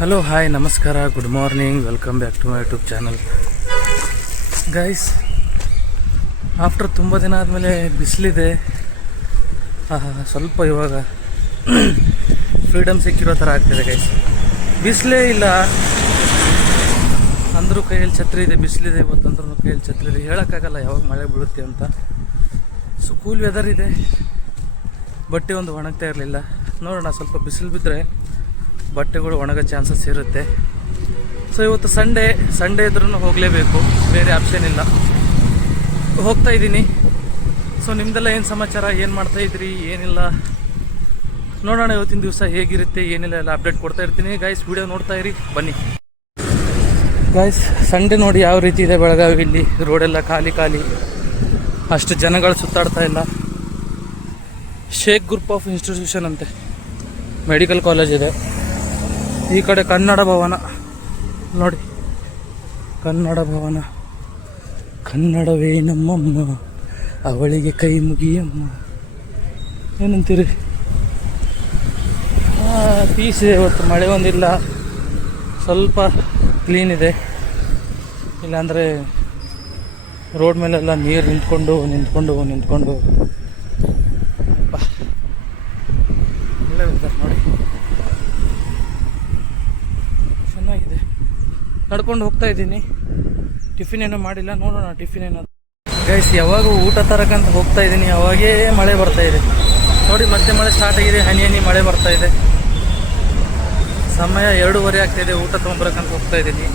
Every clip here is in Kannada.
ಹಲೋ ಹಾಯ್ ನಮಸ್ಕಾರ, good morning, welcome back to my YouTube channel. Guys, after ತುಂಬ ದಿನ ಆದಮೇಲೆ ಬಿಸಿಲಿದೆ. ಸ್ವಲ್ಪ ಇವಾಗ ಫ್ರೀಡಮ್ ಸಿಕ್ಕಿರೋ ಥರ ಆಗ್ತಿದೆ ಗೈಸ್. ಬಿಸಿಲೇ ಇಲ್ಲ ಅಂದರೂ ಕೈಯಲ್ಲಿ ಛತ್ರಿ ಇದೆ, ಬಿಸಿಲಿದೆ ಇವತ್ತಂದ್ರೂ ಕೈಯಲ್ಲಿ ಛತ್ರಿ ಇದೆ. ಹೇಳೋಕ್ಕಾಗಲ್ಲ ಯಾವಾಗ ಮಳೆ ಬೀಳುತ್ತೆ ಅಂತ. ಸೊ ಕೂಲ್ ವೆದರ್ ಇದೆ, ಬಟ್ಟೆ ಒಂದು ಒಣಗ್ತಾ ಇರಲಿಲ್ಲ. ನೋಡೋಣ, ಸ್ವಲ್ಪ ಬಿಸಿಲು ಬಿದ್ದರೆ ಬಟ್ಟೆಗಳು ಒಣಗೋ ಚಾನ್ಸಸ್ ಇರುತ್ತೆ. ಸೊ ಇವತ್ತು ಸಂಡೇ ಇದ್ರೂ ಹೋಗಲೇಬೇಕು, ಬೇರೆ ಆಪ್ಷನ್ ಇಲ್ಲ. ಹೋಗ್ತಾ ಇದ್ದೀನಿ. ಸೊ ನಿಮ್ಮದೆಲ್ಲ ಏನು ಸಮಾಚಾರ, ಏನು ಮಾಡ್ತಾಯಿದ್ರಿ, ಏನಿಲ್ಲ ನೋಡೋಣ. ಇವತ್ತಿನ ದಿವಸ ಹೇಗಿರುತ್ತೆ ಏನಿಲ್ಲ ಎಲ್ಲ ಅಪ್ಡೇಟ್ ಕೊಡ್ತಾ ಇರ್ತೀನಿ. ಗೈಸ್, ವಿಡಿಯೋ ನೋಡ್ತಾ ಇರಿ, ಬನ್ನಿ. ಗೈಸ್, ಸಂಡೇ ನೋಡಿ ಯಾವ ರೀತಿ ಇದೆ ಬೆಳಗಾವಿಯಲ್ಲಿ. ರೋಡೆಲ್ಲ ಖಾಲಿ, ಅಷ್ಟು ಜನಗಳು ಸುತ್ತಾಡ್ತಾ ಇಲ್ಲ. ಶೇಖ್ ಗ್ರೂಪ್ ಆಫ್ ಇನ್ಸ್ಟಿಟ್ಯೂಷನ್ ಅಂತೆ, ಮೆಡಿಕಲ್ ಕಾಲೇಜ್ ಇದೆ. ಈ ಕಡೆ ಕನ್ನಡ ಭವನ ನೋಡಿ, ಕನ್ನಡ ಭವನ. ಕನ್ನಡವೇ ನಮ್ಮಮ್ಮ, ಅವಳಿಗೆ ಕೈ ಮುಗಿಯಮ್ಮ, ಏನಂತೀರಿ? ಪೀಸ್ ಇದೆ ಇವತ್ತು. ಮಳೆ ಒಂದಿಲ್ಲ, ಸ್ವಲ್ಪ ಕ್ಲೀನ್ ಇದೆ. ಇಲ್ಲಾಂದರೆ ರೋಡ್ ಮೇಲೆಲ್ಲ ನೀರು ನಿಂತ್ಕೊಂಡು ಒಳ್ಳೆ ವೆದರ್ ನೋಡಿ, ಚೆನ್ನಾಗಿದೆ. ನಡ್ಕೊಂಡು ಹೋಗ್ತಾ ಇದ್ದೀನಿ. ಟಿಫಿನ್ ಏನೋ ಮಾಡಿಲ್ಲ, ನೋಡೋಣ ಟಿಫಿನ್ ಏನೋ. ಗೈಸ್, ಯಾವಾಗ ಊಟ ತರಕಂತ ಹೋಗ್ತಾ ಇದ್ದೀನಿ, ಅವಾಗೇ ಮಳೆ ಬರ್ತಾ ಇದೆ ನೋಡಿ. ಮತ್ತೆ ಮಳೆ ಸ್ಟಾರ್ಟ್ ಆಗಿದೆ, ಹನಿ ಮಳೆ ಬರ್ತಾ ಇದೆ. ಸಮಯ 2:30 ಆಗ್ತಾಯಿದೆ. ಊಟ ತೊಗೊಂಬರಕ್ಕಂತ ಹೋಗ್ತಾ ಇದ್ದೀನಿ,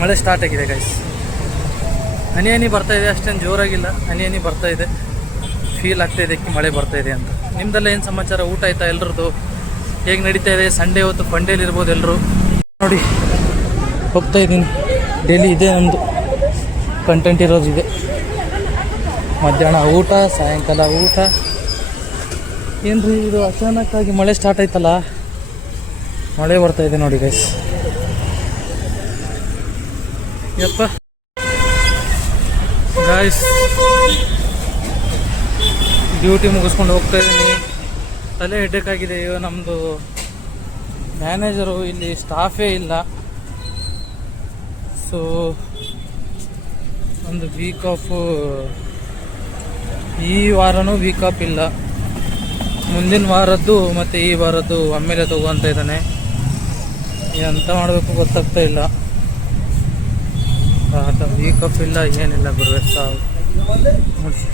ಮಳೆ ಸ್ಟಾರ್ಟ್ ಆಗಿದೆ ಗೈಸ್. ಹನಿ ಬರ್ತಾ ಇದೆ, ಅಷ್ಟೇನು ಜೋರಾಗಿಲ್ಲ, ಹನಿ ಬರ್ತಾ ಇದೆ. ಫೀಲ್ ಆಗ್ತಾ ಇದೆ ಮಳೆ ಬರ್ತಾ ಇದೆ ಅಂತ. ನಿಮ್ದೆಲ್ಲ ಏನು ಸಮಾಚಾರ, ಊಟ ಆಯ್ತಾ ಎಲ್ರದ್ದು? ಹೇಗೆ ನಡೀತಾ ಇದೆ? ಸಂಡೇ ಹೊತ್ತು ಫಂಡೇಲಿ ಇರ್ಬೋದು ಎಲ್ಲರೂ. ನೋಡಿ, ಹೋಗ್ತಾ ಇದ್ದೀನಿ. ಡೈಲಿ ಇದೆ ನಮ್ಮದು ಕಂಟೆಂಟ್, ಇರೋದಿದೆ. ಮಧ್ಯಾಹ್ನ ಊಟ, ಸಾಯಂಕಾಲ ಊಟ. ಏನ್ರಿ ಇದು ಅಚಾನಕ್ಕಾಗಿ ಮಳೆ ಸ್ಟಾರ್ಟ್ ಆಯ್ತಲ್ಲ, ಮಳೆ ಬರ್ತಾ ಇದೆ ನೋಡಿ ಗೈಸ್. ಯಪ್ಪ ಗೈಸ್, ಡ್ಯೂಟಿ ಮುಗಿಸ್ಕೊಂಡು ಹೋಗ್ತಾ ಇದ್ದೀನಿ. ತಲೆ ಹೆಡ್ಡೇಕ್ ಆಗಿದೆ. ನಮ್ಮದು ಮ್ಯಾನೇಜರು ಇಲ್ಲಿ ಸ್ಟಾಫೇ ಇಲ್ಲ. ಸೊ ಒಂದು ವೀಕ್ ಆಫ್, ಈ ವಾರನೂ ವೀಕ್ ಆಫ್ ಇಲ್ಲ. ಮುಂದಿನ ವಾರದ್ದು ಮತ್ತು ಈ ವಾರದ್ದು ಒಮ್ಮೆಲೆ ತಗೋಂತ ಇದ್ದಾನೆ. ಎಂತ ಮಾಡಬೇಕು ಗೊತ್ತಾಗ್ತಾ ಇಲ್ಲ. ವೀಕ್ ಆಫ್ ಇಲ್ಲ, ಏನಿಲ್ಲ ಗುರುವೆ ಸಾವು. ನೋಡಿ,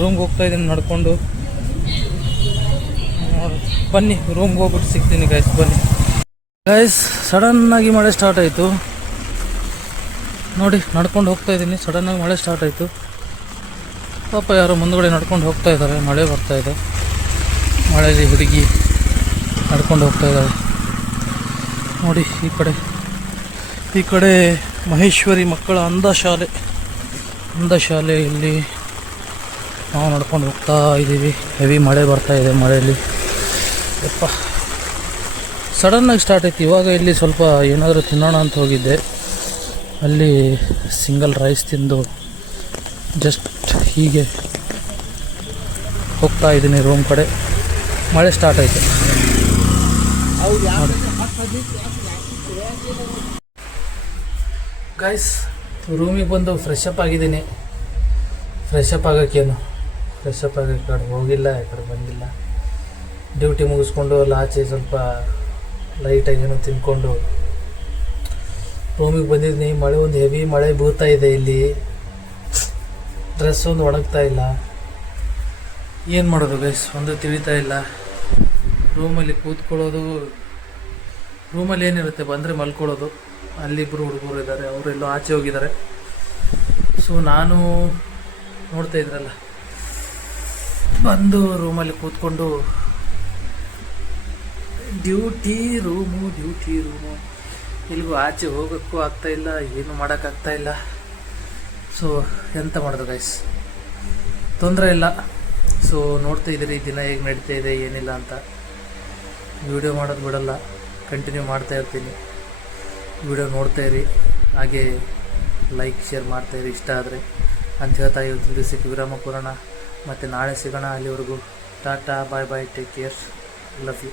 ರೂಮ್ಗೆ ಹೋಗ್ತಾ ಇದ್ದೀನಿ ನಡ್ಕೊಂಡು. ಬನ್ನಿ, ರೂಮ್ಗೆ ಹೋಗ್ಬಿಟ್ಟು ಸಿಗ್ತೀನಿ ಗೈಸ್, ಬನ್ನಿ. ಗೈಸ್, ಸಡನ್ನಾಗಿ ಮಳೆ ಸ್ಟಾರ್ಟ್ ಆಯಿತು ನೋಡಿ. ನಡ್ಕೊಂಡು ಹೋಗ್ತಾ ಇದ್ದೀನಿ, ಸಡನ್ನಾಗಿ ಮಳೆ ಸ್ಟಾರ್ಟ್ ಆಯಿತು. ಪಾಪ ಯಾರೋ ಮುಂದುಗಡೆ ನಡ್ಕೊಂಡು ಹೋಗ್ತಾ ಇದ್ದಾರೆ, ಮಳೆ ಬರ್ತಾ ಇದೆ. ಮಳೆಯಲ್ಲಿ ಹುಡುಗಿ ನಡ್ಕೊಂಡು ಹೋಗ್ತಾ ಇದ್ದಾಳೆ ನೋಡಿ. ಈ ಕಡೆ ಮಹೇಶ್ವರಿ ಮಕ್ಕಳ ಅಂಧ ಶಾಲೆಯಲ್ಲಿ ನಾವು ನಡ್ಕೊಂಡು ಹೋಗ್ತಾ ಇದ್ದೀವಿ. ಹೆವಿ ಮಳೆ ಬರ್ತಾ ಇದೆ. ಮಳೆಯಲ್ಲಿ ಯಪ್ಪ ಸಡನ್ನಾಗಿ ಸ್ಟಾರ್ಟ್ ಆಯ್ತು. ಇವಾಗ ಇಲ್ಲಿ ಸ್ವಲ್ಪ ಏನಾದರೂ ತಿನ್ನೋಣ ಅಂತ ಹೋಗಿದ್ದೆ. ಅಲ್ಲಿ ಸಿಂಗಲ್ ರೈಸ್ ತಿಂದು ಜಸ್ಟ್ ಹೀಗೆ ಹೋಗ್ತಾ ಇದ್ದೀನಿ ರೂಮ್ ಕಡೆ. ಮಳೆ ಸ್ಟಾರ್ಟ್ ಆಯಿತು. ಗೈಸ್, ರೂಮಿಗೆ ಬಂದು ಫ್ರೆಶ್ ಅಪ್ ಆಗಿದ್ದೀನಿ. ಫ್ರೆಶ್ ಅಪ್ ಆಗೋಕ್ಕೆ ಕಡೆ ಹೋಗಿಲ್ಲ, ಈ ಕಡೆ ಬಂದಿಲ್ಲ. ಡ್ಯೂಟಿ ಮುಗಿಸ್ಕೊಂಡು ಅಲ್ಲಿ ಆಚೆ ಸ್ವಲ್ಪ ಲೈಟಾಗಿ ಏನೋ ತಿನ್ಕೊಂಡು ರೂಮಿಗೆ ಬಂದಿದ್ದೀನಿ. ಮಳೆ ಒಂದು ಹೆವಿ ಮಳೆ ಬೀಳ್ತಾ ಇದೆ ಇಲ್ಲಿ. ಡ್ರೆಸ್ ಒಂದು ಒಣಗ್ತಾ ಇಲ್ಲ. ಏನು ಮಾಡೋದು ಗೈಸ್, ಒಂದು ತಿಳಿತಾ ಇಲ್ಲ. ರೂಮಲ್ಲಿ ಕೂತ್ಕೊಳ್ಳೋದು, ರೂಮಲ್ಲಿ ಏನಿರುತ್ತೆ, ಬಂದರೆ ಮಲ್ಕೊಳ್ಳೋದು. ಅಲ್ಲಿಬ್ಬರು ಹುಡುಗರು ಇದ್ದಾರೆ, ಅವರೆಲ್ಲೋ ಆಚೆ ಹೋಗಿದ್ದಾರೆ. ಸೊ ನಾನು ನೋಡ್ತಾ ಇದ್ರಲ್ಲ, ಬಂದು ರೂಮಲ್ಲಿ ಕೂತ್ಕೊಂಡು ಡ್ಯೂಟಿ ರೂಮು ಇಲ್ಲಿಗೂ ಆಚೆ ಹೋಗೋಕ್ಕೂ ಆಗ್ತಾಯಿಲ್ಲ, ಏನು ಮಾಡೋಕ್ಕಾಗ್ತಾಯಿಲ್ಲ. ಸೊ ಎಂತ ಮಾಡೋದು ಗೈಸ್, ತೊಂದರೆ ಇಲ್ಲ. ಸೊ ನೋಡ್ತಾ ಇದ್ದೀರಿ ದಿನ ಹೇಗೆ ನಡೀತಾ ಇದೆ ಏನಿಲ್ಲ ಅಂತ. ವಿಡಿಯೋ ಮಾಡೋದು ಬಿಡಲ್ಲ, ಕಂಟಿನ್ಯೂ ಮಾಡ್ತಾ ಇರ್ತೀನಿ. ವಿಡಿಯೋ ನೋಡ್ತಾ ಇರಿ, ಹಾಗೆ ಲೈಕ್ ಶೇರ್ ಮಾಡ್ತಾಯಿರಿ ಇಷ್ಟ ಆದರೆ ಅಂತ ಹೇಳ್ತಾ ಇವತ್ತಿನ ದಿವಸಕ್ಕೆ ವಿರಾಮ ಕೊಡೋಣ. ಮತ್ತು ನಾಳೆ ಸಿಗೋಣ. ಅಲ್ಲಿವರೆಗೂ ಟಾಟಾ, ಬಾಯ್ ಬಾಯ್, ಟೇಕ್ ಕೇರ್, ಲವ್ ಯು.